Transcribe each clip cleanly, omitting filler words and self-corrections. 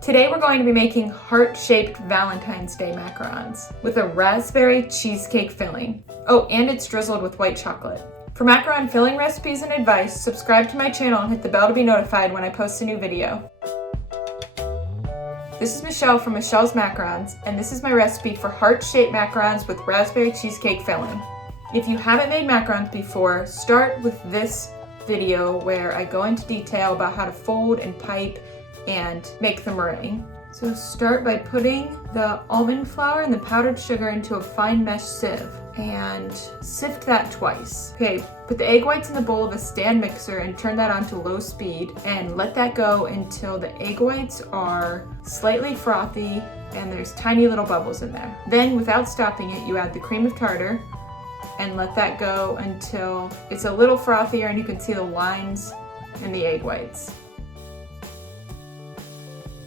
Today we're going to be making heart-shaped Valentine's Day macarons with a raspberry cheesecake filling. Oh, and it's drizzled with white chocolate. For macaron filling recipes and advice, subscribe to my channel and hit the bell to be notified when I post a new video. This is Michelle from Michelle's Macarons, and this is my recipe for heart-shaped macarons with raspberry cheesecake filling. If you haven't made macarons before, start with this video where I go into detail about how to fold and pipe and make the meringue. So start by putting the almond flour and the powdered sugar into a fine mesh sieve and sift that twice. Okay, put the egg whites in the bowl of a stand mixer and turn that on to low speed and let that go until the egg whites are slightly frothy and there's tiny little bubbles in there. Then without stopping it, you add the cream of tartar and let that go until it's a little frothier and you can see the lines in the egg whites.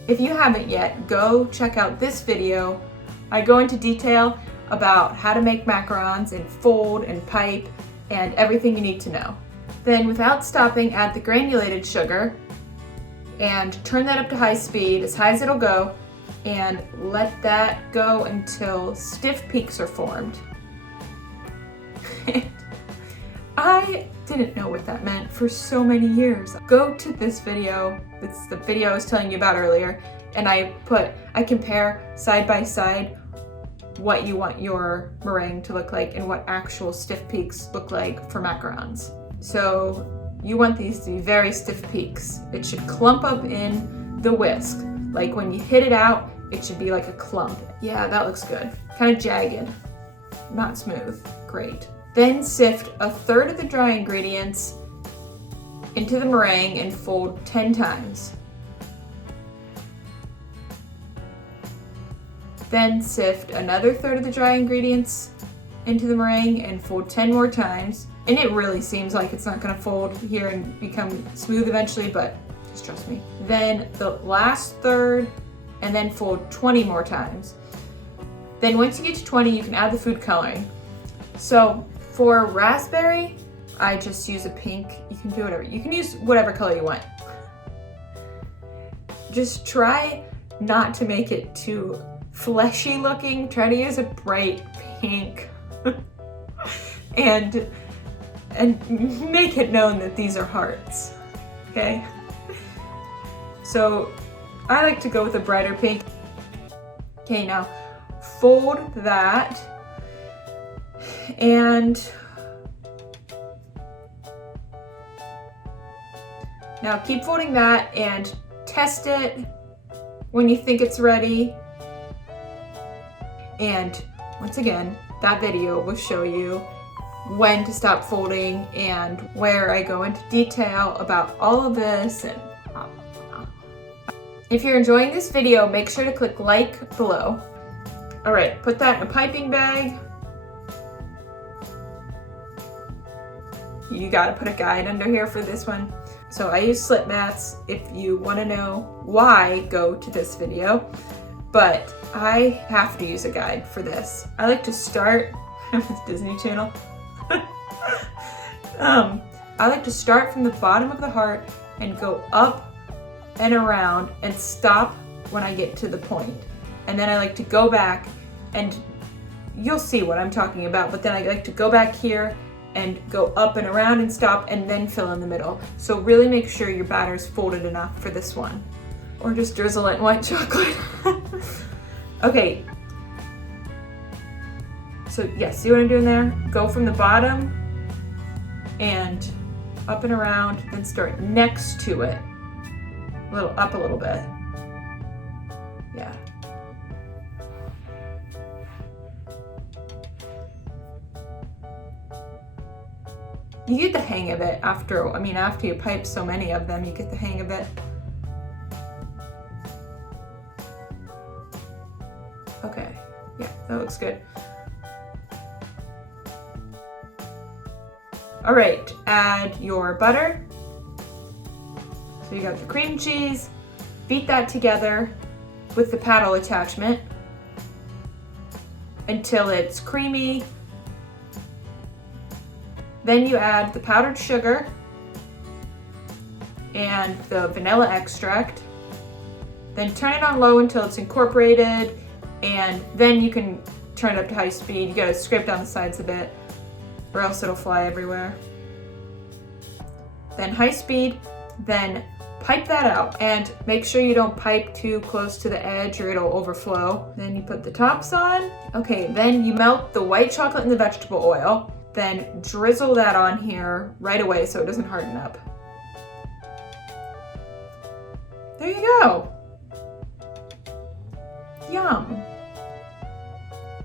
If you haven't yet, go check out this video. I go into detail about how to make macarons and fold and pipe and everything you need to know. Then without stopping, add the granulated sugar and turn that up to high speed, as high as it'll go, and let that go until stiff peaks are formed. I didn't know what that meant for so many years. Go to this video, it's the video I was telling you about earlier, and I compare side by side what you want your meringue to look like and what actual stiff peaks look like for macarons. So you want these to be very stiff peaks. It should clump up in the whisk. Like when you hit it out, it should be like a clump. Yeah, that looks good. Kind of jagged, not smooth. Great. Then sift a third of the dry ingredients into the meringue and fold 10 times. Then sift another third of the dry ingredients into the meringue and fold 10 more times. And it really seems like it's not gonna fold here and become smooth eventually, but just trust me. Then the last third, and then fold 20 more times. Then once you get to 20, you can add the food coloring. So for raspberry, I just use a pink. You can do whatever. You can use whatever color you want. Just try not to make it too fleshy looking. Try to use a bright pink and make it known that these are hearts, okay? So I like to go with a brighter pink. Okay, now fold that and now keep folding that and test it when you think it's ready. And once again, that video will show you when to stop folding and where I go into detail about all of this. And if you're enjoying this video, make sure to click like below. All right, put that in a piping bag. You gotta put a guide under here for this one. So I use slip mats. If you wanna know why, go to this video. But I have to use a guide for this. I like to start, with Disney Channel. I like to start from the bottom of the heart and go up and around and stop when I get to the point. And then I like to go back, and you'll see what I'm talking about, but then I like to go back here and go up and around and stop and then fill in the middle. So really make sure your batter's folded enough for this one. Or just drizzle it in white chocolate. Okay. So yes, see what I'm doing there? Go from the bottom and up and around, then start next to it. A little up a little bit. Yeah. You get the hang of it after you pipe so many of them, you get the hang of it. Okay, yeah, that looks good. All right, add your butter. So you got the cream cheese, beat that together with the paddle attachment until it's creamy. Then you add the powdered sugar and the vanilla extract. Then turn it on low until it's incorporated, and then you can turn it up to high speed. You gotta scrape down the sides a bit, or else it'll fly everywhere. Then high speed, then pipe that out, and make sure you don't pipe too close to the edge or it'll overflow. Then you put the tops on. Okay, then you melt the white chocolate and the vegetable oil, then drizzle that on here right away so it doesn't harden up. There you go. Yum.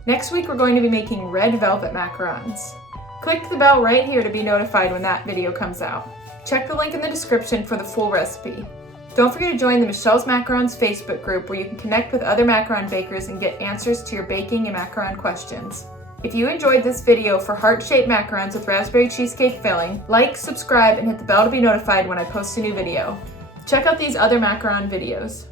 Next week we're going to be making red velvet macarons. Click the bell right here to be notified when that video comes out. Check the link in the description for the full recipe. Don't forget to join the Michelle's Macarons Facebook group where you can connect with other macaron bakers and get answers to your baking and macaron questions. If you enjoyed this video for heart-shaped macarons with raspberry cheesecake filling, like, subscribe, and hit the bell to be notified when I post a new video. Check out these other macaron videos.